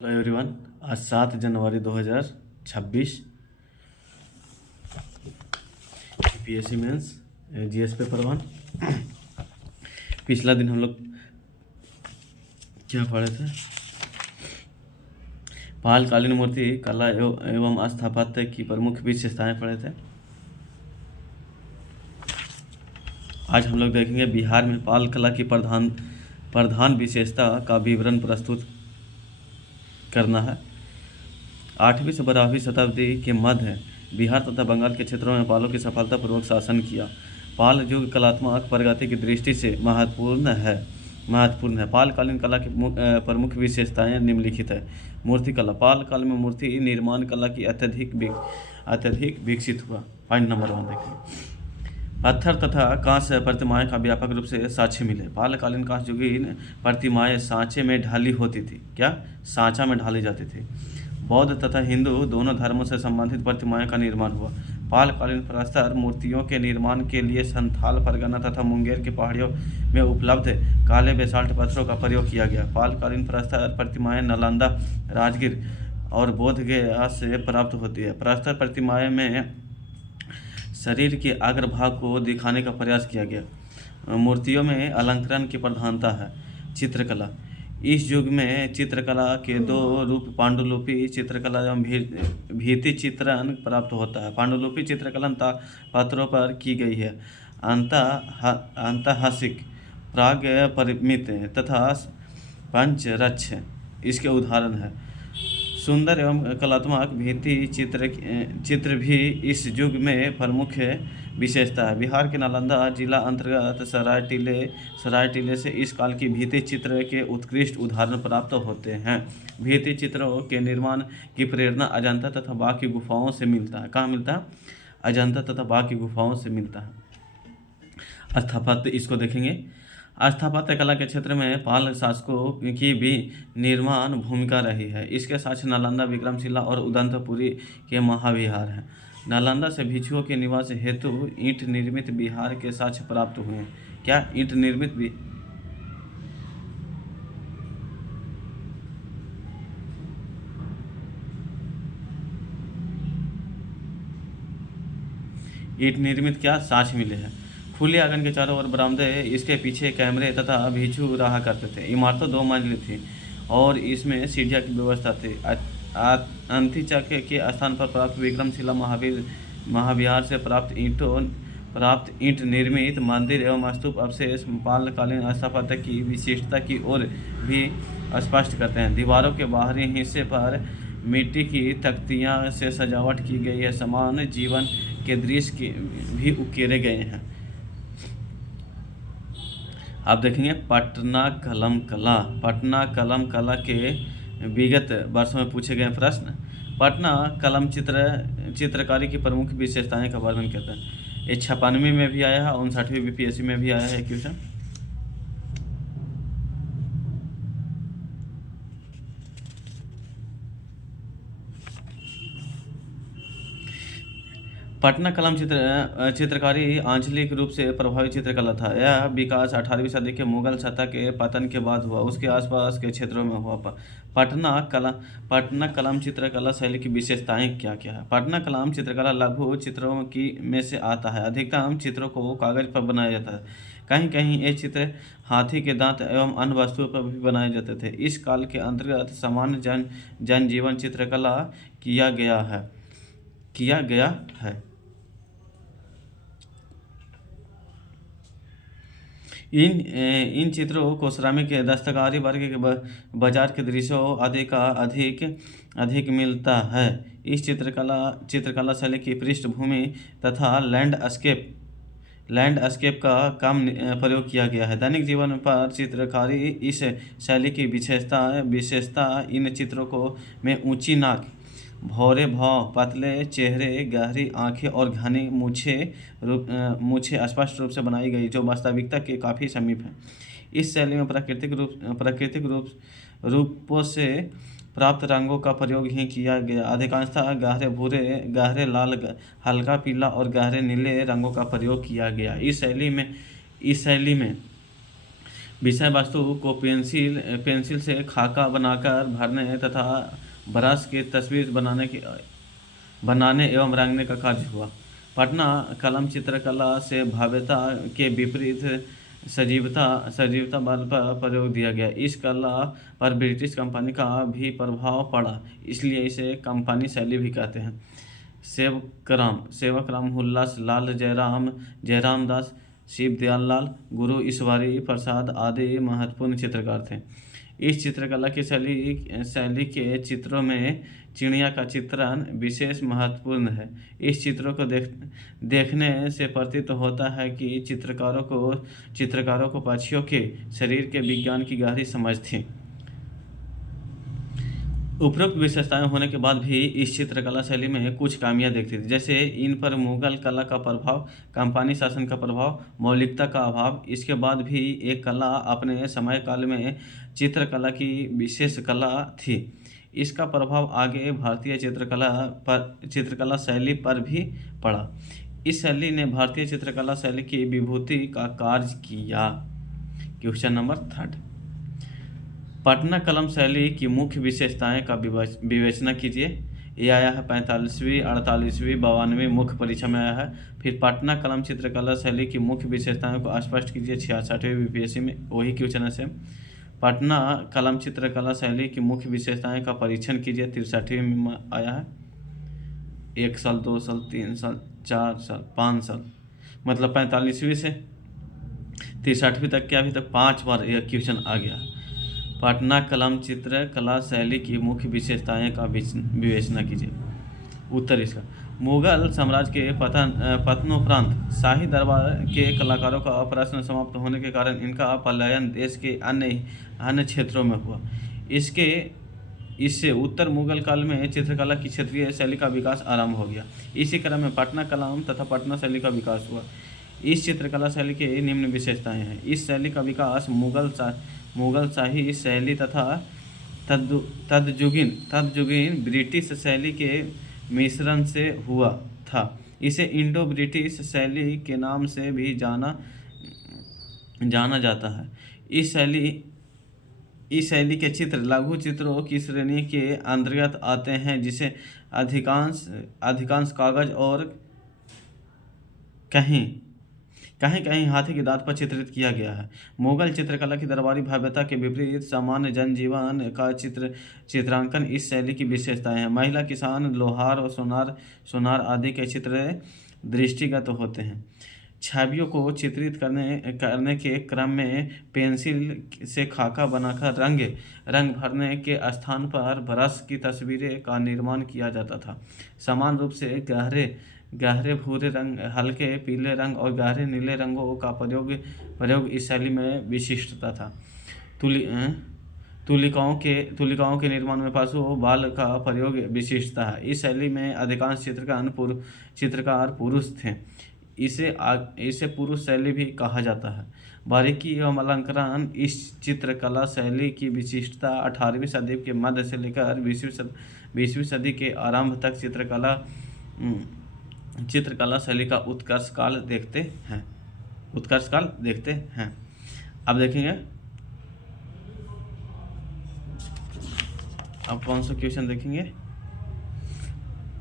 Hello everyone. आज 7 जनवरी 2026 UPSC mains GS paper 1। पिछला दिन हम लोग क्या पढ़े थे? पालकालीन मूर्ति कला एवं स्थापत्य की प्रमुख विशेषताएं पढ़े थे। आज हम लोग देखेंगे बिहार में पाल कला की प्रधान विशेषता का विवरण प्रस्तुत करना है। 8वीं से 12वीं शताब्दी के मध्य बिहार तथा बंगाल के क्षेत्रों में पालों की सफलतापूर्वक शासन किया। पाल युग कलात्मक प्रगति की दृष्टि से महत्वपूर्ण है। पालकालीन कला की प्रमुख विशेषताएं निम्नलिखित है। मूर्तिकला। पाल काल में मूर्ति निर्माण कला की अत्यधिक विकसित हुआ। पॉइंट नंबर 1 देखिए। पत्थर तथा कांस्य प्रतिमाएं का व्यापक रूप से साक्ष्य मिले। पालकालीन कांस्ययुगीन प्रतिमाएं सांचे में ढाली होती थी। क्या? सांचा में ढाली जाती थी। बौद्ध तथा हिंदू दोनों धर्मों से संबंधित प्रतिमाएं का निर्माण हुआ। पालकालीन प्रस्तर मूर्तियों के निर्माण के लिए संथाल परगना तथा मुंगेर की पहाड़ियों में उपलब्ध काले बेसाल्ट पत्थरों का प्रयोग किया गया। पालकालीन प्रस्तर प्रतिमाएं नालंदा, राजगीर और बोधगया से प्राप्त होती है। प्रस्तर प्रतिमाएं में शरीर के अग्रभाग को दिखाने का प्रयास किया गया। मूर्तियों में अलंकरण की प्रधानता है। चित्रकला। इस युग में चित्रकला के दो रूप पांडुलिपि चित्रकला एवं भित्ति चित्रण प्राप्त होता है। पांडुलिपि चित्रकला पत्रों पर की गई है। ऐतिहासिक, प्राग परिमित तथा पंचरक्ष इसके उदाहरण है। सुंदर एवं कलात्मक भित्ति चित्र भी इस युग में प्रमुख विशेषता है। बिहार के नालंदा जिला अंतर्गत सरायटीले से इस काल की भित्ति चित्र के उत्कृष्ट उदाहरण प्राप्त होते हैं। भित्ति चित्रों के निर्माण की प्रेरणा अजंता तथा बाघ की गुफाओं से मिलता है। कहाँ मिलता है? अजंता तथा बाघ की गुफाओं से मिलता है। स्थापत्य, इसको देखेंगे। स्थापत्य कला के क्षेत्र में पाल शासकों की भी निर्माण भूमिका रही है। इसके साक्ष्य नालंदा, विक्रमशिला और उदंतपुरी के महाविहार हैं। नालंदा से भिक्षुओं के निवास हेतु ईंट निर्मित विहार के साक्ष्य प्राप्त हुए हैं। क्या? ईंट निर्मित क्या साक्ष्य मिले हैं। खुले आंगन के चारों ओर बरामदे, इसके पीछे कैमरे तथा भिक्षु रहा करते थे। इमारतें 2 मंजिली थी और इसमें सीढ़ियाँ की व्यवस्था थी। अंतिचक के स्थान पर प्राप्त विक्रमशिला महाविहार से प्राप्त ईंट निर्मित मंदिर एवं स्तूप अवशेष पालकालीन स्थापत्य की विशिष्टता की ओर भी स्पष्ट करते हैं। दीवारों के बाहरी हिस्से पर मिट्टी की तख्तियाँ से सजावट की गई है। समान जीवन के दृश्य भी उकेरे गए हैं। आप देखेंगे पटना कलम कला के विगत वर्षों में पूछे गए प्रश्न। पटना कलम चित्रकारी की प्रमुख विशेषताएं का वर्णन करते हैं। ये 56वीं में भी आया है, 59वीं बीपीएससी में भी आया है क्वेश्चन। पटना कलम चित्रकारी आंचलिक रूप से प्रभावी चित्रकला था। यह विकास 18वीं सदी के मुगल सत्ता के पतन के बाद हुआ। उसके आसपास के क्षेत्रों में हुआ। पटना कलम चित्रकला शैली की विशेषताएं क्या क्या है? पटना कलम चित्रकला लघु चित्रों की में से आता है। अधिकतम चित्रों को कागज पर बनाया जाता है। कहीं कहीं ये चित्र हाथी के दांत एवं अन्य वस्तुओं पर भी बनाए जाते थे। इस काल के अंतर्गत सामान्य जनजीवन चित्रकला किया गया है। इन चित्रों को श्रमिक दस्तकारी वर्ग के बाजार के दृश्यों आदि का अधिक मिलता है। इस चित्रकला शैली की पृष्ठभूमि तथा लैंडस्केप का कम प्रयोग किया गया है। दैनिक जीवन पर चित्रकारी इस शैली की विशेषता इन चित्रों में ऊंची नाक, भौरे भाव, पतले चेहरे, गहरी आंखें और घनी मूछें स्पष्ट रूप से बनाई गई, जो वास्तविकता के काफ़ी समीप है। इस शैली में प्राकृतिक रूपों से प्राप्त रंगों का प्रयोग ही किया गया। अधिकांशतः गहरे भूरे, गहरे लाल, हल्का पीला और गहरे नीले रंगों का प्रयोग किया गया। इस शैली में विषय वस्तु को पेंसिल से खाका बनाकर भरने तथा ब्रश की तस्वीर बनाने एवं रंगने का कार्य हुआ। पटना कलम चित्रकला से भव्यता के विपरीत सजीवता बल पर प्रयोग दिया गया। इस कला पर ब्रिटिश कंपनी का भी प्रभाव पड़ा, इसलिए इसे कंपनी शैली भी कहते हैं। सेवकराम हुल्लास लाल जयराम दास, शिव दयाल लाल, गुरु ईश्वरी प्रसाद आदि महत्वपूर्ण चित्रकार थे। इस चित्रकला की शैली के चित्रों में चिड़िया का चित्रण विशेष महत्वपूर्ण है। इस चित्रों को देखने से प्रतीत होता है कि चित्रकारों को पक्षियों के शरीर के विज्ञान की गहरी समझ थी। उपरोक्त विशेषताएं होने के बाद भी इस चित्रकला शैली में कुछ खामियां दिखती थी, जैसे इन पर मुगल कला का प्रभाव, कंपनी शासन का प्रभाव, मौलिकता का अभाव। इसके बाद भी एक कला अपने समय काल में चित्रकला की विशेष कला थी। इसका प्रभाव आगे भारतीय चित्रकला शैली पर भी पड़ा। इस शैली ने भारतीय चित्रकला शैली की विभूति का कार्य किया। क्वेश्चन नंबर 3, पटना कलम शैली की मुख्य विशेषताएं का विवेचना कीजिए। ये आया है 45वीं, 48वीं, 52वीं मुख्य परीक्षा में आया है। फिर पटना कलम चित्रकला शैली की मुख्य विशेषताओं को स्पष्ट कीजिए। 66वीं बीपीएससी में वही क्वेश्चन है सेम। पटना कलम चित्रकला शैली की मुख्य विशेषताएं का परीक्षण कीजिए। 63वीं में आया है। 1 साल, 2 साल, 3 साल, 4 साल, 5 साल, मतलब 45वीं से 63वीं तक के अभी तक 5 बार यह क्वेश्चन आ गया। पटना कलम चित्रकला शैली की मुख्य विशेषताएं का विवेचना कीजिए। उत्तर इसका, मुगल साम्राज्य के पतनोपरांत शाही दरबार के कलाकारों का प्रश्न समाप्त होने के कारण इनका पलायन देश के अन्य क्षेत्रों में हुआ। इससे उत्तर मुगल काल में चित्रकला की क्षेत्रीय शैली का विकास आरंभ हो गया। इसी क्रम में पटना कलम तथा पटना शैली का विकास हुआ। इस चित्रकला शैली के निम्न विशेषताएं हैं। इस शैली का विकास मुगल शाही शैली तथा तदजुगीन ब्रिटिश शैली के मिश्रण से हुआ था। इसे इंडो ब्रिटिश शैली के नाम से भी जाना जाता है। इस शैली के चित्र लघु चित्रों की श्रेणी के अंतर्गत आते हैं, जिसे अधिकांश कागज और कहीं हाथी के दांत पर चित्रित किया गया है। मुगल चित्रकला की दरबारी भव्यता के विपरीत सामान्य जनजीवन का चित्रांकन इस शैली की विशेषताएं हैं। महिला, किसान, लोहार और सोनार आदि के चित्र दृष्टिगत होते हैं। छवियों को चित्रित करने के क्रम में पेंसिल से खाका बनाकर रंग भरने के स्थान पर ब्रश की तस्वीरें का निर्माण किया जाता था। समान रूप से गहरे भूरे रंग, हल्के पीले रंग और गहरे नीले रंगों का प्रयोग इस शैली में विशिष्टता था। तुलिकाओं के निर्माण में पशु बाल का प्रयोग विशिष्टता है। इस शैली में अधिकांश चित्रकार पुरुष थे। इसे पुरुष शैली भी कहा जाता है। बारीकी एवं अलंकरण इस चित्रकला शैली की विशिष्टता 18वीं सदी के मध्य से लेकर 20वीं सदी के आरंभ तक चित्रकला शैली का उत्कर्ष काल देखते हैं। अब देखेंगे, अब कौन सा क्वेश्चन देखेंगे।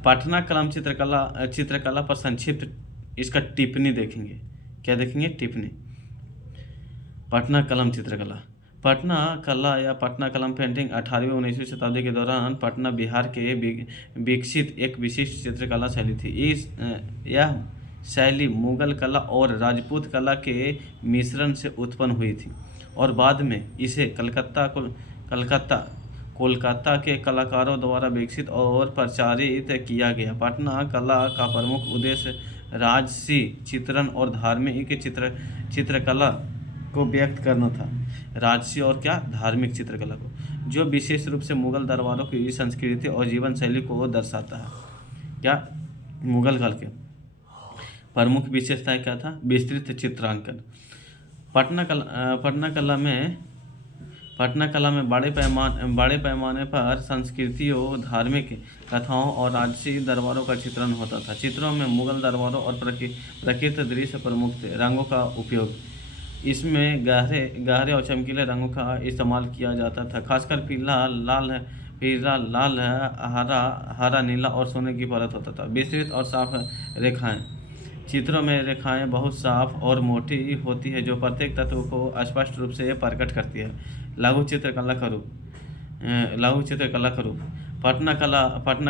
पटना कलम चित्रकला पर संक्षिप्त इसका टिप्पणी देखेंगे। क्या देखेंगे? टिप्पणी। पटना कलम चित्रकला, पटना कला या पटना कलम पेंटिंग 18वीं 19वीं शताब्दी के दौरान पटना बिहार के विकसित एक विशिष्ट चित्रकला शैली थी। यह शैली मुगल कला और राजपूत कला के मिश्रण से उत्पन्न हुई थी और बाद में इसे कोलकाता के कलाकारों द्वारा विकसित और प्रचारित किया गया। पटना कला का प्रमुख उद्देश्य राजसी चित्रण और धार्मिक चित्रकला को व्यक्त करना था। राजसी और क्या? धार्मिक चित्रकला को, जो विशेष रूप से मुगल दरबारों की संस्कृति और जीवन शैली को दर्शाता है। क्या? मुगल काल के प्रमुख विशेषताएं क्या था? विस्तृत चित्रांकन। पटना कला में बड़े पैमाने पर संस्कृतियों, धार्मिक कथाओं और राजसी दरबारों का चित्रण होता था। चित्रों में मुगल दरबारों और प्रकृति दृश्य प्रमुख थे। रंगों का उपयोग, इसमें गहरे गहरे और चमकीले रंगों का इस्तेमाल किया जाता था, खासकर पीला लाल हरा हरा नीला और सोने की परत होता था। विस्तृत और साफ रेखाएं, चित्रों में रेखाएं बहुत साफ और मोटी होती है जो प्रत्येक तत्व को स्पष्ट रूप से प्रकट करती है। लघु चित्रकला का रूप लघु चित्रकला का रूप पटना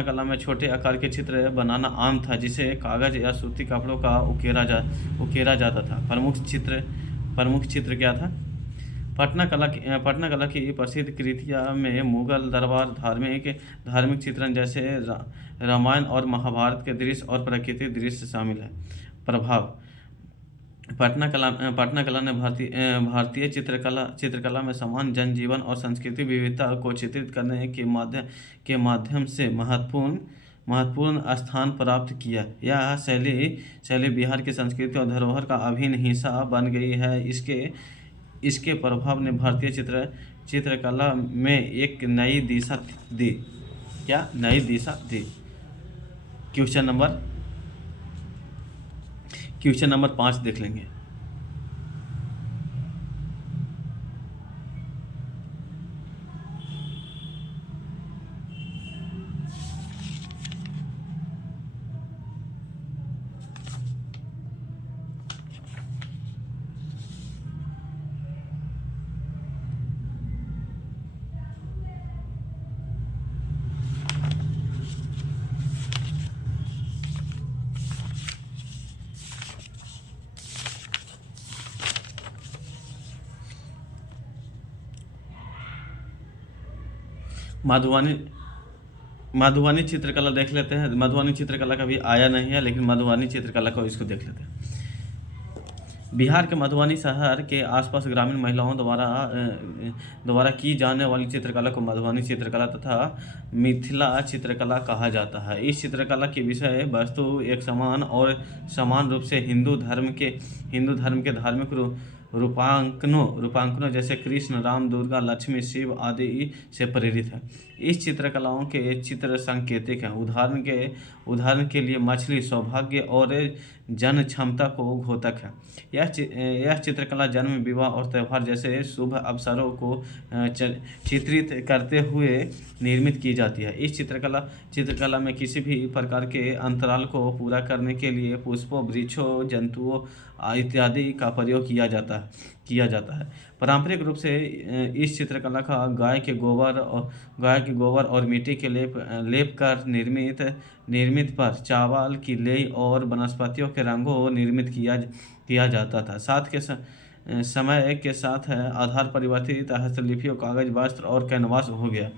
कला में छोटे आकार के चित्र बनाना आम था, जिसे कागज या सूती कपड़ों का उकेरा जाता था। प्रमुख चित्र क्या था? पटना कला की प्रसिद्ध कृतियाँ में मुगल दरबार धार्मिक चित्रण जैसे रामायण और महाभारत के दृश्य और प्राकृतिक दृश्य शामिल है। प्रभाव, पटना कला ने भारतीय चित्रकला में समान जनजीवन और सांस्कृतिक विविधता को चित्रित करने के माध्यम से महत्वपूर्ण स्थान प्राप्त किया। यह शैली बिहार की संस्कृति और धरोहर का अभिन्न हिस्सा बन गई है। इसके प्रभाव ने भारतीय चित्रकला में एक नई दिशा दी। क्या नई दिशा दी? क्वेश्चन नंबर 5 देख लेंगे। मधुबनी चित्रकला देख लेते हैं। मधुबनी चित्रकला कभी आया नहीं है, लेकिन मधुबनी चित्रकला को इसको देख लेते हैं। बिहार के मधुबनी शहर के आसपास ग्रामीण महिलाओं द्वारा की जाने वाली चित्रकला को मधुबनी चित्रकला तथा मिथिला चित्रकला कहा जाता है। इस चित्रकला की विषय वस्तु एक समान रूप से हिंदू धर्म के धार्मिक रूपांकनों जैसे कृष्ण, राम, दुर्गा, लक्ष्मी, शिव आदि से प्रेरित है। इस चित्रकलाओं के चित्र सांकेतिक हैं। उदाहरण के लिए मछली सौभाग्य और जन क्षमता को घोतक है। यह चित्रकला जन्म, विवाह और त्यौहार जैसे शुभ अवसरों को चित्रित करते हुए निर्मित की जाती है। इस चित्रकला में किसी भी प्रकार के अंतराल को पूरा करने के लिए पुष्पों, वृक्षों, जंतुओं इत्यादि का प्रयोग किया जाता है। पारंपरिक रूप से इस चित्रकला का गाय के गोबर और मिट्टी के लेप कर निर्मित पर चावल की लेई और वनस्पतियों के रंगों निर्मित किया जाता था। समय के साथ आधार परिवर्तित हस्तलिपियों, कागज, वस्त्र और कैनवास हो गया।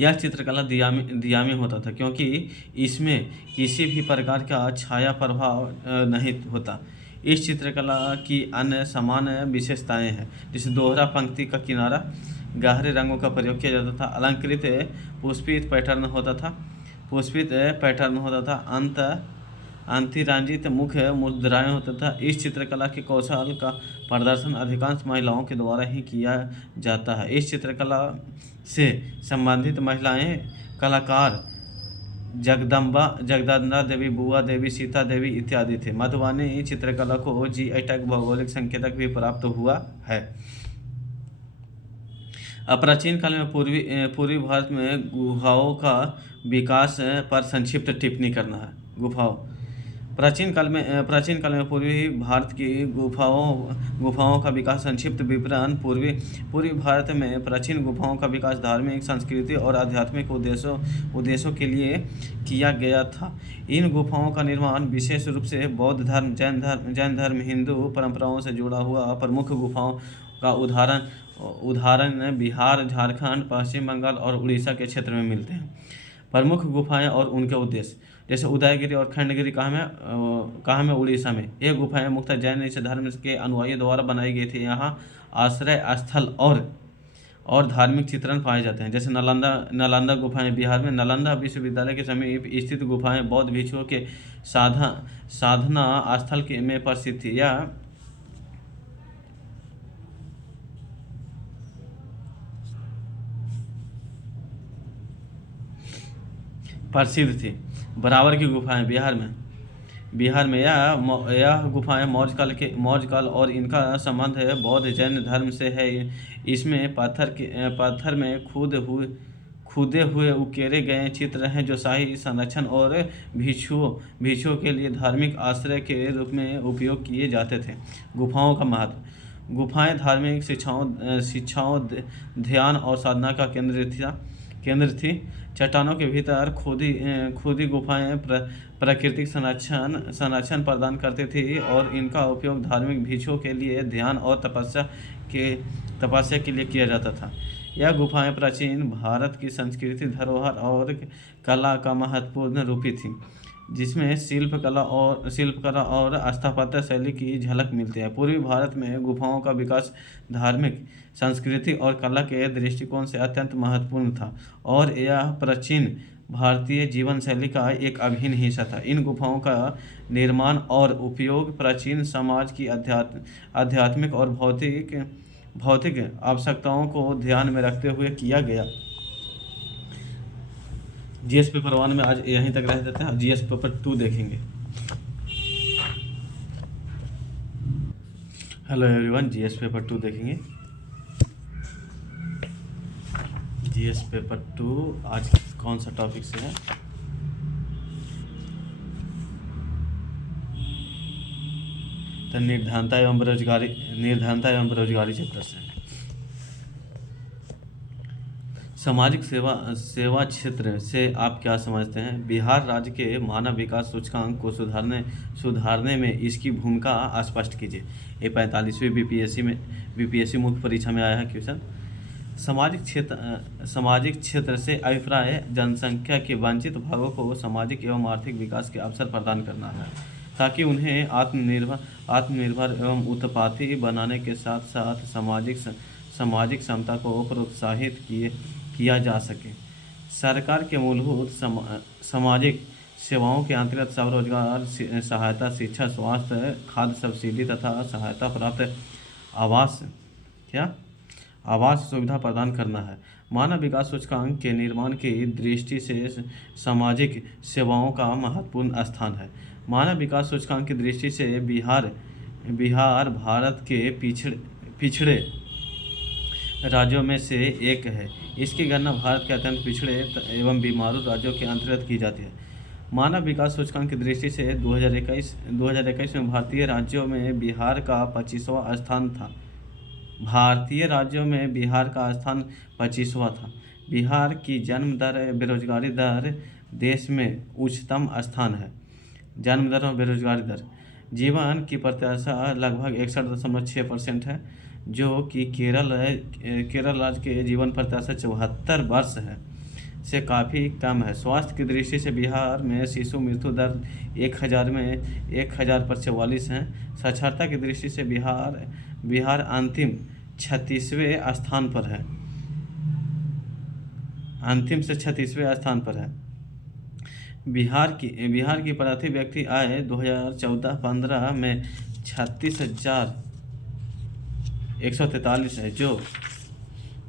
यह चित्रकला दियामी होता था, क्योंकि इसमें किसी भी प्रकार का छाया प्रभाव नहीं होता। इस चित्रकला की अन्य सामान्य विशेषताएं हैं, जैसे दोहरा पंक्ति का किनारा, गहरे रंगों का प्रयोग किया जाता था, अलंकृत पुष्पित पैटर्न होता था, अंतिरंजित मुख्य मुद्राएं होता था। इस चित्रकला के कौशल का प्रदर्शन अधिकांश महिलाओं के द्वारा ही किया जाता है। इस चित्रकला से संबंधित महिलाएं कलाकार जगदम्बा देवी, बुआ देवी, सीता देवी इत्यादि थे। मधुबनी चित्रकला को जीआई टैग भौगोलिक संकेतक भी प्राप्त हुआ है। प्राचीन काल में पूर्वी भारत में गुफाओं का विकास पर संक्षिप्त टिप्पणी करना है। गुफाओं प्राचीन काल में पूर्वी भारत की गुफाओं का विकास। संक्षिप्त विवरण। पूर्वी भारत में प्राचीन गुफाओं का विकास धार्मिक, सांस्कृतिक और आध्यात्मिक उद्देश्यों के लिए किया गया था। इन गुफाओं का निर्माण विशेष रूप से बौद्ध धर्म, जैन धर्म, हिंदू परंपराओं से जुड़ा हुआ। प्रमुख गुफाओं का उदाहरण बिहार, झारखंड, पश्चिम बंगाल और उड़ीसा के क्षेत्र में मिलते हैं। प्रमुख गुफाएं और उनके उद्देश्य, जैसे उदयगिरी और खंडगिरी कहाँ में? उड़ीसा में। ये गुफाएं मुख्यतः जैन धर्म के अनुयायियों द्वारा बनाई गई थी। यहाँ आश्रय स्थल और धार्मिक चित्रण पाए जाते हैं। जैसे नालंदा गुफाएं बिहार में। नालंदा विश्वविद्यालय के समीप स्थित गुफाएं बौद्ध भिक्षुओं के साधना स्थल में प्रसिद्ध थी। यह प्रसिद्ध थी। बराबर की गुफाएं बिहार में। बिहार में यह गुफाएं मौर्य काल और इनका संबंध है बौद्ध जैन धर्म से है। इसमें पत्थर में खुदे हुए उकेरे गए चित्र हैं जो शाही संरक्षण और भिक्षुओं के लिए धार्मिक आश्रय के रूप में उपयोग किए जाते थे। गुफाओं का महत्व। गुफाएं धार्मिक शिक्षाओं ध्यान और साधना का केंद्र थी। चट्टानों के भीतर खुदी गुफाएं प्राकृतिक संरक्षण प्रदान करती थी और इनका उपयोग धार्मिक भिक्षुओं के लिए ध्यान और तपस्या के लिए किया जाता था। यह गुफाएं प्राचीन भारत की संस्कृति धरोहर और कला का महत्वपूर्ण रूपी थी, जिसमें शिल्पकला और स्थापत्य शैली की झलक मिलती है। पूर्वी भारत में गुफाओं का विकास धार्मिक संस्कृति और कला के दृष्टिकोण से अत्यंत महत्वपूर्ण था और यह प्राचीन भारतीय जीवन शैली का एक अभिन्न हिस्सा था। इन गुफाओं का निर्माण और उपयोग प्राचीन समाज की आध्यात्मिक और भौतिक आवश्यकताओं को ध्यान में रखते हुए किया गया। जीएस पेपर 1 में आज यहीं तक रह देते हैं। जीएस पेपर 2 देखेंगे। हेलो एवरीवन, जीएस पेपर 2 देखेंगे। जीएस पेपर 2 आज कौन सा टॉपिक से है? तो निर्धनता एवं बेरोजगारी चैप्टर से। सामाजिक सेवा क्षेत्र से आप क्या समझते हैं? बिहार राज्य के मानव विकास सूचकांक को सुधारने में इसकी भूमिका स्पष्ट कीजिए। ये 45वीं बीपीएससी मुख्य परीक्षा में आया है क्वेश्चन। सामाजिक क्षेत्र से अभिप्राय जनसंख्या के वंचित भागों को सामाजिक एवं आर्थिक विकास के अवसर प्रदान करना है ताकि उन्हें आत्मनिर्भर एवं उत्पादी बनाने के साथ साथ सामाजिक समता को प्रोत्साहित किया जा सके। सरकार के मूलभूत सामाजिक सेवाओं के अंतर्गत स्वरोजगार सहायता, शिक्षा, स्वास्थ्य, खाद्य सब्सिडी तथा सहायता प्राप्त आवास सुविधा प्रदान करना है। मानव विकास सूचकांक के निर्माण की दृष्टि से सामाजिक सेवाओं का महत्वपूर्ण स्थान है। मानव विकास सूचकांक की दृष्टि से बिहार भारत के पिछड़े राज्यों में से एक है। इसकी गणना भारत के अत्यंत पिछड़े एवं बीमारू राज्यों के अंतर्गत की जाती है। मानव विकास सूचकांक की दृष्टि से 2021 में भारतीय राज्यों में बिहार का 25वां स्थान था। बिहार की जन्म दर बेरोजगारी दर देश में उच्चतम स्थान है। जन्म दर और बेरोजगारी दर। जीवन की प्रत्याशा लगभग 61.6% है, जो कि केरल राज्य के जीवन प्रत्याशा 74 वर्ष है से काफ़ी कम है। स्वास्थ्य की दृष्टि से बिहार में शिशु मृत्यु दर 1000 में 1000 पर 44 है। साक्षरता की दृष्टि से बिहार अंतिम 36वें स्थान पर है। अंतिम से 36वें स्थान पर है। बिहार की प्रति व्यक्ति आय 2014-15 में 36,143 है,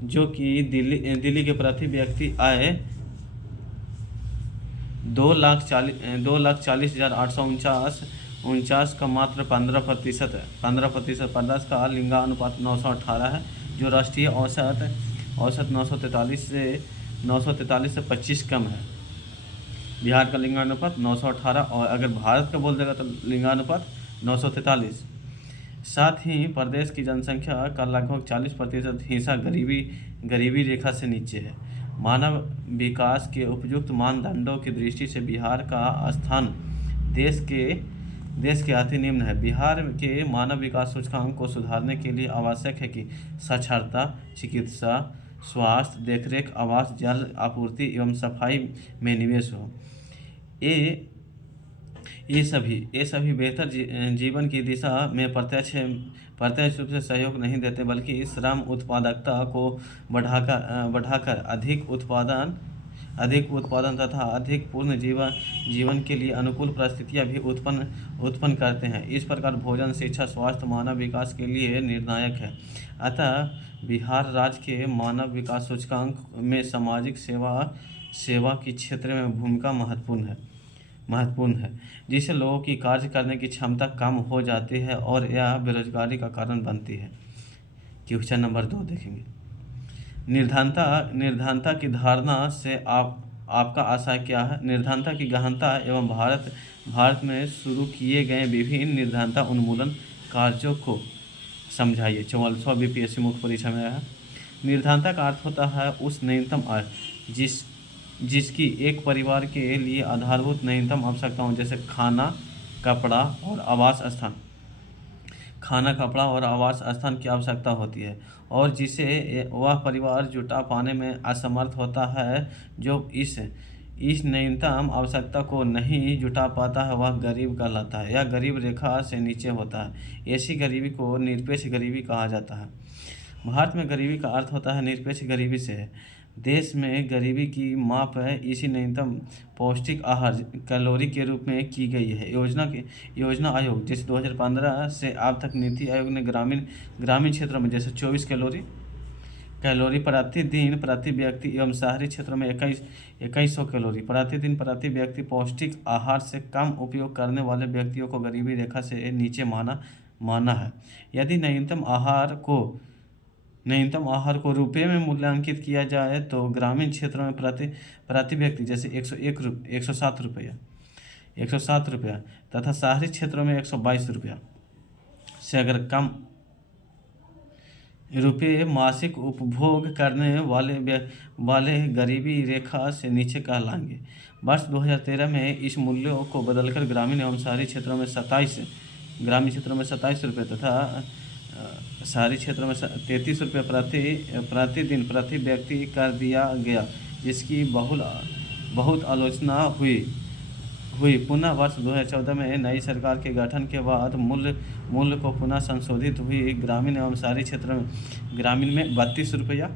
जो कि दिल्ली के प्रति व्यक्ति आय 2,40,849 का मात्र 15% है। 15% प्रदेश का लिंगानुपात 918 है, जो राष्ट्रीय औसत 943 से 25 कम है। बिहार का लिंगानुपात 918 और अगर भारत का बोल देगा तो लिंगानुपात 943। साथ ही प्रदेश की जनसंख्या का लगभग 40% हिस्सा गरीबी रेखा से नीचे है। मानव विकास के उपयुक्त मानदंडों की दृष्टि से बिहार का स्थान देश के अति निम्न है। बिहार के मानव विकास सूचकांक को सुधारने के लिए आवश्यक है कि साक्षरता, चिकित्सा, स्वास्थ्य, देखरेख, आवास, जल आपूर्ति एवं सफाई में निवेश हो। ये सभी बेहतर जीवन की दिशा में प्रत्यक्ष रूप से सहयोग नहीं देते, बल्कि श्रम उत्पादकता को बढ़ाकर अधिक उत्पादन तथा अधिक पूर्ण जीवन के लिए अनुकूल परिस्थितियां भी उत्पन्न करते हैं। इस प्रकार भोजन, शिक्षा, स्वास्थ्य मानव विकास के लिए निर्णायक है। अतः बिहार राज्य के मानव विकास सूचकांक में सामाजिक सेवा की क्षेत्र में भूमिका महत्वपूर्ण है। महत्वपूर्ण है, जिससे लोगों की कार्य करने की क्षमता कम हो जाती है और यह बेरोजगारी का कारण बनती है। क्वेश्चन नंबर 2 देखेंगे। निर्धानता की धारणा से आपका आशय क्या है? निर्धानता की गहनता एवं भारत में शुरू किए गए विभिन्न निर्धानता उन्मूलन कार्यों को समझाइए। 44वां बीपीएससी मुख्य परीक्षा में आया है। निर्धानता का अर्थ होता है उस न्यूनतम आय जिसकी एक परिवार के लिए आधारभूत न्यूनतम आवश्यकताओं जैसे खाना, कपड़ा और आवास स्थान की आवश्यकता होती है और जिसे वह परिवार जुटा पाने में असमर्थ होता है। जो इस न्यूनतम आवश्यकता को नहीं जुटा पाता है वह गरीब कहलाता है। यह गरीब रेखा से नीचे होता है। ऐसी गरीबी को निरपेक्ष गरीबी कहा जाता है। भारत में गरीबी का अर्थ होता है निरपेक्ष गरीबी से है। देश में गरीबी की माप इसी न्यूनतम पौष्टिक आहार कैलोरी के रूप में की गई है। योजना आयोग जैसे 2015 से अब तक नीति आयोग ने ग्रामीण क्षेत्रों में जैसे 24 कैलोरी प्रतिदिन प्रति व्यक्ति एवं शहरी क्षेत्रों में 2100 कैलोरी प्रतिदिन प्रति व्यक्ति पौष्टिक आहार से कम उपयोग करने वाले व्यक्तियों को गरीबी रेखा से नीचे माना है। यदि न्यूनतम आहार को रुपये में मूल्यांकित किया जाए तो ग्रामीण क्षेत्रों में प्रति व्यक्ति जैसे 107 रुपया तथा शहरी क्षेत्रों में 122 रुपया से अगर कम रुपये मासिक उपभोग करने वाले गरीबी रेखा से नीचे कहलाएंगे। वर्ष 2013 में इस मूल्यों को बदलकर ग्रामीण एवं शहरी क्षेत्रों में 27 रुपये तथा शहरी क्षेत्रों में 33 रुपये प्रतिदिन प्रति व्यक्ति कर दिया गया, जिसकी बहुत आलोचना हुई। पुनः वर्ष 2014 में नई सरकार के गठन के बाद मूल्य को पुनः संशोधित हुई। ग्रामीण एवं शहरी क्षेत्र में ग्रामीण में 32 रुपया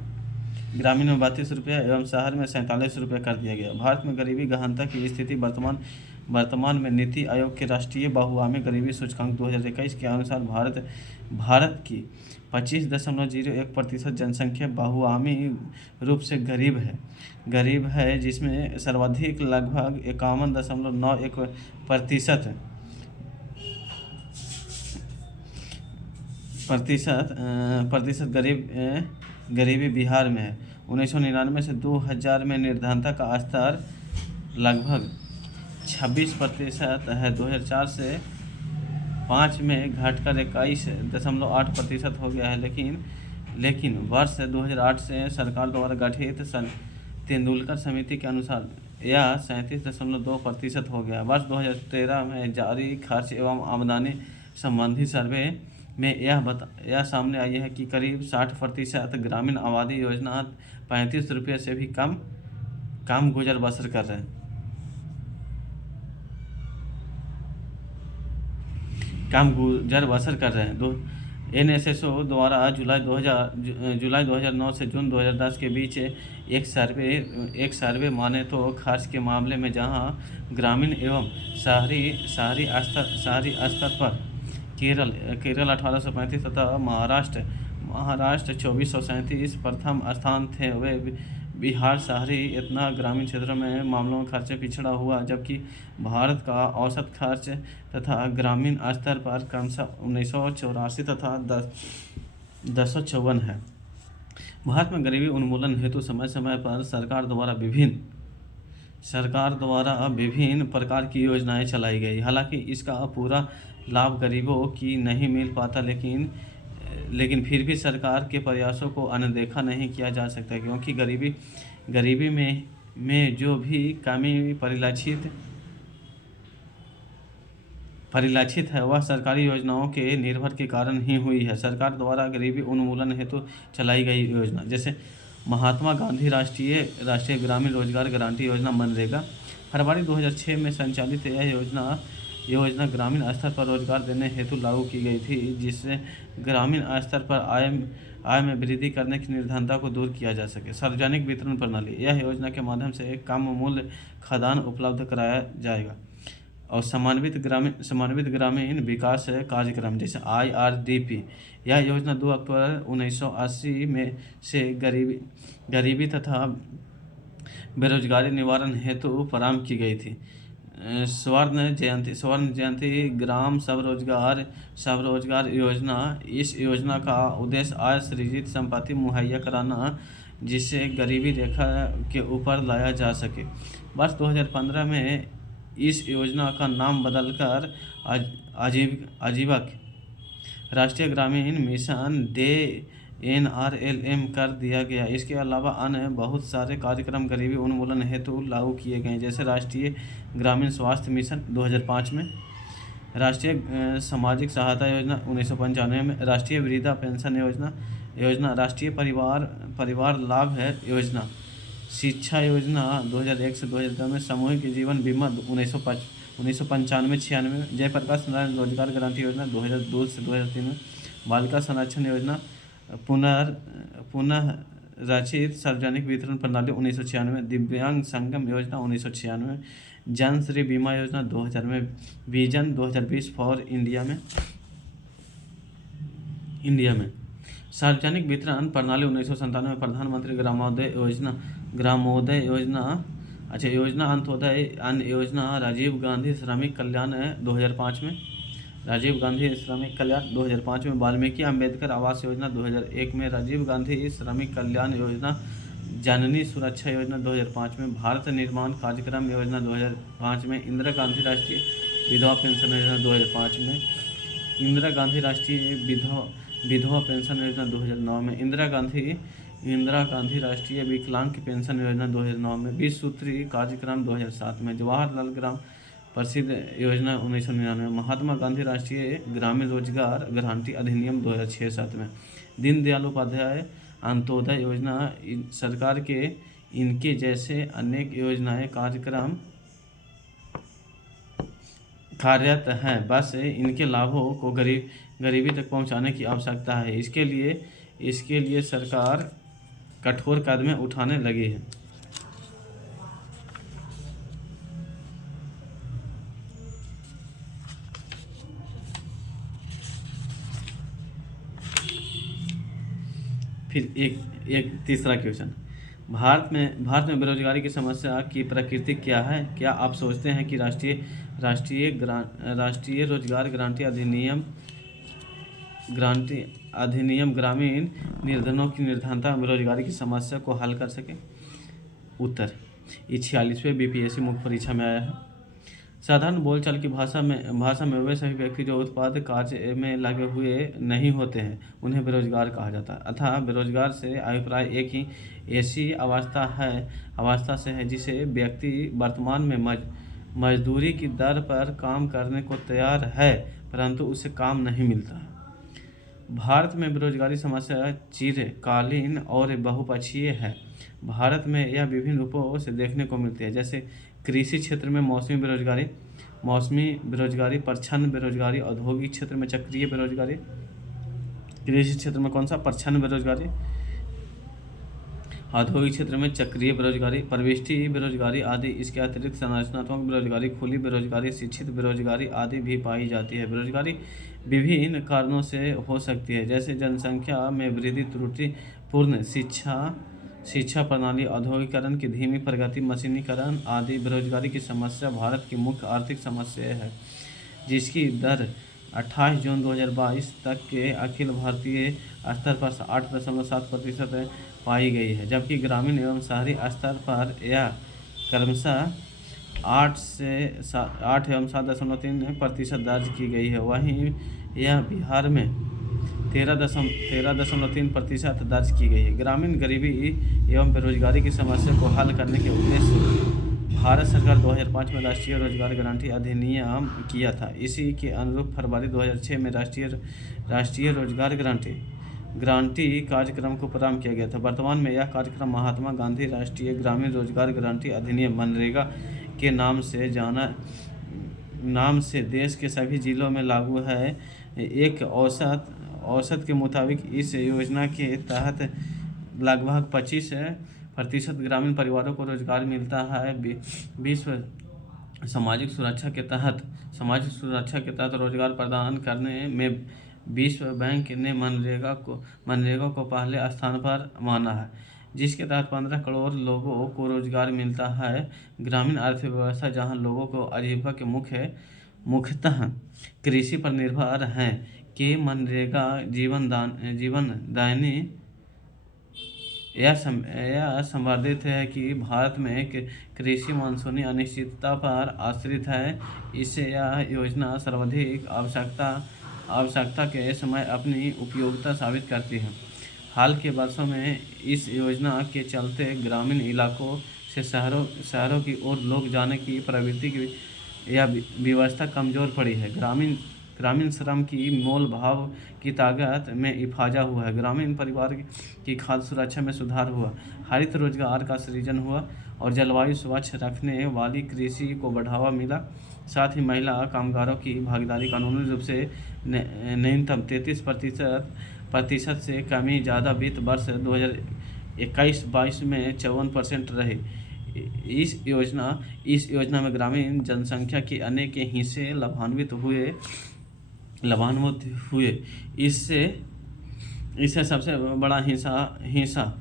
एवं शहर में 47 रुपये कर दिया गया। भारत में गरीबी गहनता की स्थिति वर्तमान में नीति आयोग के राष्ट्रीय बहुआयामी गरीबी सूचकांक 2021 के अनुसार भारत की 25.01% जनसंख्या बहुआयामी रूप से गरीब है, जिसमें सर्वाधिक लगभग 51.91% गरीबी बिहार में है। 1999 से 2000 में निर्धनता का स्तर लगभग 26% है। 2004 से 5 में घटकर 21.8% हो गया है। लेकिन वर्ष 2008 से सरकार द्वारा गठित तेंदुलकर समिति के अनुसार यह 37.2% हो गया। वर्ष 2013 में जारी खर्च एवं आमदनी संबंधी सर्वे में यह सामने आई है कि करीब 60% ग्रामीण आबादी योजना 35 रुपये से भी कम गुजर बसर कर रहे हैं। NSSO द्वारा जुलाई 2009 से जून 2010 के बीच एक सर्वे माने तो खर्च के मामले में जहां ग्रामीण एवं शहरी स्तर पर केरल 1835 तथा महाराष्ट्र 2437 प्रथम स्थान थे, वे बिहार शहरी इतना ग्रामीण क्षेत्रों में मामलों में खर्च पिछड़ा हुआ, जबकि भारत का औसत खर्च तथा ग्रामीण स्तर पर क्रमशः 1984 तथा 1054 है। भारत में गरीबी उन्मूलन हेतु समय समय पर सरकार द्वारा विभिन्न प्रकार की योजनाएं चलाई गई। हालांकि इसका पूरा लाभ गरीबों की नहीं मिल पाता, लेकिन फिर भी सरकार के प्रयासों को अनदेखा नहीं किया जा सकता, क्योंकि गरीबी में जो भी कमी परिलक्षित है वह सरकारी योजनाओं के निर्भर के कारण ही हुई है। सरकार द्वारा गरीबी उन्मूलन हेतु चलाई गई योजना जैसे महात्मा गांधी राष्ट्रीय ग्रामीण रोजगार गारंटी योजना मनरेगा फरवरी 2006 में संचालित यह योजना ग्रामीण स्तर पर रोजगार देने हेतु लागू की गई थी, जिससे ग्रामीण स्तर पर आय में वृद्धि करने की निर्धनता को दूर किया जा सके। सार्वजनिक वितरण प्रणाली, यह योजना के माध्यम से कम मूल्य खाद्यान्न उपलब्ध कराया जाएगा। और समन्वित ग्रामीण विकास कार्यक्रम जैसे IRDP, यह योजना 2 अक्टूबर 1980 में से गरीबी तथा बेरोजगारी निवारण हेतु प्रारंभ की गई थी। स्वर्ण जयंती ग्राम स्वरोजगार योजना। इस योजना का उद्देश्य आय सृजित संपत्ति मुहैया कराना जिससे गरीबी रेखा के ऊपर लाया जा सके। वर्ष 2015 में इस योजना का नाम बदलकर आजीविका राष्ट्रीय ग्रामीण मिशन डे NRLM कर दिया गया। इसके अलावा अन्य बहुत सारे कार्यक्रम गरीबी उन्मूलन हेतु लागू किए गए, जैसे राष्ट्रीय ग्रामीण स्वास्थ्य मिशन 2005 में, राष्ट्रीय सामाजिक सहायता योजना 1995 में, राष्ट्रीय वृद्धा पेंशन योजना, राष्ट्रीय परिवार लाभ है योजना, शिक्षा योजना 2001 से 2002 में, सामूहिक जीवन बीमा 1995-96 में, जयप्रकाश नारायण रोजगार गारंटी योजना 2002 से 2003 में, बालिका संरक्षण योजना, पुनः रचित सार्वजनिक वितरण प्रणाली 1996, दिव्यांग संगम योजना 1996, जनश्री बीमा योजना 2000 में, विजन 2020 फॉर इंडिया में, सार्वजनिक वितरण प्रणाली 1997 में, प्रधानमंत्री ग्रामोदय योजना अन्य योजना, राजीव गांधी श्रमिक कल्याण 2005 में, राजीव गांधी श्रमिक कल्याण 2005 में, वाल्मीकि अम्बेडकर आवास योजना 2001 में, राजीव गांधी श्रमिक कल्याण योजना, जननी सुरक्षा योजना 2005 में, भारत निर्माण कार्यक्रम योजना 2005 में, इंदिरा गांधी राष्ट्रीय विधवा पेंशन योजना 2005 में, इंदिरा गांधी राष्ट्रीय विधवा पेंशन योजना 2009 में, इंदिरा गांधी राष्ट्रीय विकलांग पेंशन योजना 2009 में, 20 सूत्री कार्यक्रम 2007 में, जवाहरलाल ग्राम प्रसिद्ध योजना 1999 में, महात्मा गांधी राष्ट्रीय ग्रामीण रोजगार गारंटी अधिनियम 2006-07 में, दीनदयाल उपाध्याय अंत्योदय योजना। सरकार के इनके जैसे अनेक योजनाएं कार्यक्रम कार्यरत हैं, बस इनके लाभों को गरीबी तक पहुंचाने की आवश्यकता है। इसके लिए सरकार कठोर कदम उठाने लगी है। फिर एक तीसरा क्वेश्चन, भारत में बेरोजगारी की समस्या की प्रकृति क्या है? क्या आप सोचते हैं कि राष्ट्रीय रोजगार गारंटी अधिनियम ग्रामीण निर्धनों की निर्धनता बेरोजगारी की समस्या को हल कर सके? उत्तर, ये 46वें BPSC मुख्य परीक्षा में आया है। साधारण बोलचाल की भाषा में वे सभी व्यक्ति जो उत्पाद कार्य में लगे हुए नहीं होते हैं उन्हें बेरोजगार कहा जाता है। अतः बेरोजगार से अभिप्राय एक ही ऐसी अवस्था से है जिसे व्यक्ति वर्तमान में मजदूरी की दर पर काम करने को तैयार है परंतु उसे काम नहीं मिलता है। भारत में बेरोजगारी समस्या चिरकालीन और बहुपक्षीय है। भारत में यह विभिन्न रूपों से देखने को मिलती है, जैसे कृषि क्षेत्र में मौसमी बेरोजगारी, प्रच्छन्न बेरोजगारी, औद्योगिक क्षेत्र में चक्रीय बेरोजगारी, कृषि क्षेत्र में कौन सा? प्रच्छन्न बेरोजगारी, औद्योगिक क्षेत्र में चक्रीय बेरोजगारी, प्रविष्टि बेरोजगारी आदि। इसके अतिरिक्त संरचनात्मक बेरोजगारी, खुली बेरोजगारी, शिक्षित बेरोजगारी आदि भी पाई जाती है। बेरोजगारी विभिन्न कारणों से हो सकती है, जैसे जनसंख्या में वृद्धि, त्रुटिपूर्ण शिक्षा प्रणाली, औद्योगिकरण की धीमी प्रगति, मशीनीकरण आदि। बेरोजगारी की समस्या भारत की मुख्य आर्थिक समस्या है, जिसकी दर 28 जून 2022 तक के अखिल भारतीय स्तर पर 8.7% पाई गई है, जबकि ग्रामीण एवं शहरी स्तर पर यह क्रमशः 8 एवं 7.3% दर्ज की गई है। वहीं यह बिहार में 13.3% दर्ज की गई है। ग्रामीण गरीबी एवं बेरोजगारी की समस्या को हल करने के उद्देश्य भारत सरकार 2005 में राष्ट्रीय रोजगार गारंटी अधिनियम किया था। इसी के अनुरूप फरवरी 2006 में राष्ट्रीय रोजगार गारंटी कार्यक्रम को प्रारंभ किया गया था। वर्तमान में यह कार्यक्रम महात्मा गांधी राष्ट्रीय ग्रामीण रोजगार गारंटी अधिनियम मनरेगा के नाम से देश के सभी जिलों में लागू है। एक औसत के मुताबिक इस योजना के तहत लगभग 25% ग्रामीण परिवारों को रोजगार मिलता है। विश्व सामाजिक सुरक्षा के तहत रोजगार प्रदान करने में विश्व बैंक ने मनरेगा को पहले स्थान पर माना है। जिसके तहत 15 करोड़ लोगों को रोजगार मिलता है। ग्रामीण अर्थव्यवस्था जहां लोगों को आजीविका के मुख्यतः कृषि पर निर्भर हैं के मनरेगा जीवनदायिनी यह संवर्धित है कि भारत में कृषि मानसूनी अनिश्चितता पर आश्रित है। इससे यह योजना सर्वाधिक आवश्यकता के समय अपनी उपयोगिता साबित करती है। हाल के वर्षों में इस योजना के चलते ग्रामीण इलाकों से शहरों की ओर लोग जाने की प्रवृत्ति की यह व्यवस्था कमज़ोर पड़ी है। ग्रामीण श्रम की मोल भाव की ताकत में इजाफा हुआ है। ग्रामीण परिवार की खाद्य सुरक्षा में सुधार हुआ, हरित रोजगार का सृजन हुआ और जलवायु स्वच्छ रखने वाली कृषि को बढ़ावा मिला। साथ ही महिला कामगारों की भागीदारी कानूनी रूप से न्यूनतम 33% से कमी ज़्यादा वित्त वर्ष 2021-22 में 54% रहे। इस योजना में ग्रामीण जनसंख्या के अनेक हिस्से लाभान्वित हुए। इससे सबसे बड़ा हिस्सा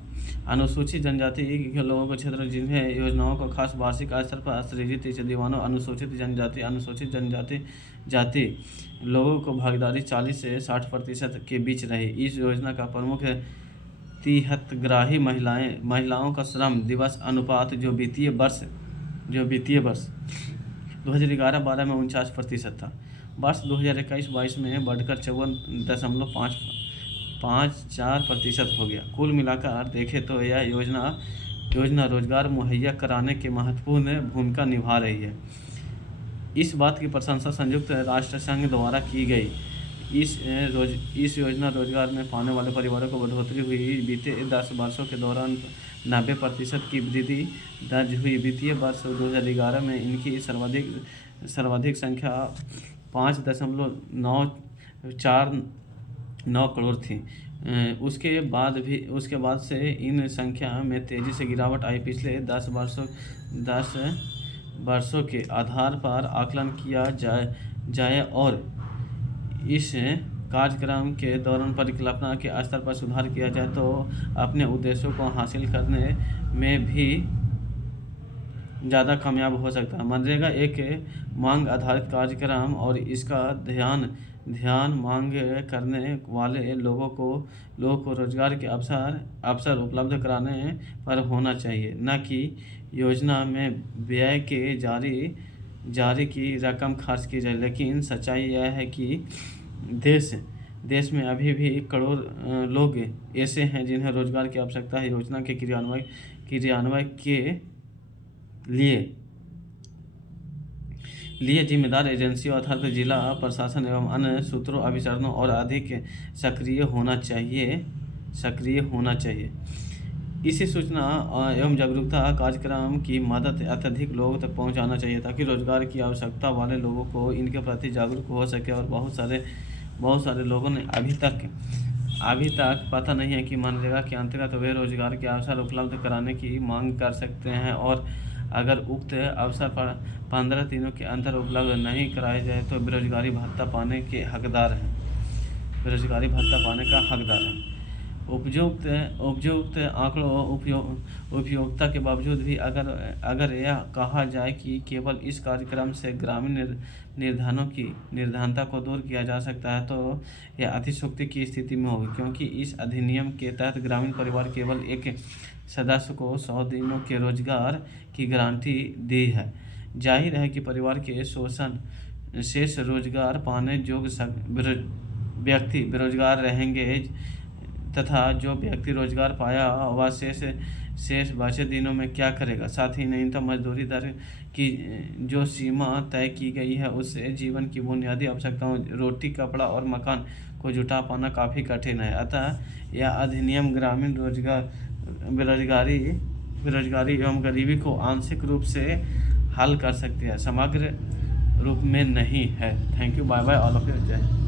अनुसूचित जनजाति के लोगों को क्षेत्र जिन्हें योजनाओं को खास वार्षिक स्तर पर सृजित दीवानों अनुसूचित जाति लोगों को भागीदारी 40 से 60% के बीच रही। इस योजना का प्रमुख तिहतग्राही महिलाओं का श्रम दिवस अनुपात जो वित्तीय वर्ष 2011-12 में 49% था, वर्ष 2021-22 में बढ़कर 54.54% हो गया। कुल मिलाकर देखें तो यह योजना रोजगार मुहैया कराने के महत्वपूर्ण भूमिका निभा रही है। इस बात की प्रशंसा संयुक्त राष्ट्र संघ द्वारा की गई। इस योजना रोजगार में पाने वाले परिवारों को बढ़ोतरी हुई। बीते 10 वर्षों के दौरान 90% की वृद्धि दर्ज हुई। वित्तीय वर्ष 2011 में इनकी सर्वाधिक संख्या 5.949 करोड़ थी। उसके बाद से इन संख्या में तेजी से गिरावट आई। पिछले 10 वर्षों के आधार पर आकलन किया जाए और इस कार्यक्रम के दौरान परिकल्पना के स्तर पर सुधार किया जाए तो अपने उद्देश्यों को हासिल करने में भी ज़्यादा कामयाब हो सकता है। मनरेगा एक मांग आधारित कार्यक्रम और इसका ध्यान मांग करने वाले लोगों को रोजगार के अवसर उपलब्ध कराने पर होना चाहिए, न कि योजना में व्यय के जारी की रकम खर्च की जाए। लेकिन सच्चाई यह है कि देश में अभी भी करोड़ लोग ऐसे हैं जिन्हें रोजगार की आवश्यकता है। योजना के क्रियान्वयन के लिए जिम्मेदार एजेंसियों अर्थात जिला प्रशासन एवं अन्य सूत्रों अभिसरणों और अधिक सक्रिय होना चाहिए। इसी सूचना एवं जागरूकता कार्यक्रम की मदद अत्यधिक लोगों तक पहुंचाना चाहिए ताकि रोजगार की आवश्यकता वाले लोगों को इनके प्रति जागरूक हो सके। और बहुत सारे लोगों ने अभी तक पता नहीं है कि मनरेगा के अंतर्गत वे रोजगार के अवसर उपलब्ध कराने की मांग कर सकते हैं और अगर उक्त अवसर पर 15 दिनों के अंदर उपलब्ध नहीं कराए जाए तो बेरोजगारी भत्ता पाने का हकदार है। उपयुक्त आंकड़ों उपयोगिता के बावजूद भी अगर यह कहा जाए कि केवल इस कार्यक्रम से ग्रामीण निर्धनता को दूर किया जा सकता है तो यह अतिशयोक्ति की स्थिति में होगी, क्योंकि इस अधिनियम के तहत ग्रामीण परिवार केवल एक सदस्य को 100 दिनों के रोजगार की गारंटी दी है। जाहिर है कि परिवार के शेष रोजगार पाने योग्य व्यक्ति बेरोजगार रहेंगे तथा जो व्यक्ति रोजगार पाया वह शेष बचे दिनों में क्या करेगा। साथ ही न्यूनतम मजदूरी दर की जो सीमा तय की गई है उससे जीवन की बुनियादी आवश्यकताओं रोटी, कपड़ा और मकान को जुटा पाना काफ़ी कठिन है। अतः यह अधिनियम ग्रामीण बेरोजगारी एवं गरीबी को आंशिक रूप से हल कर सकती है, समग्र रूप में नहीं है। Thank you, bye bye all of you, जय।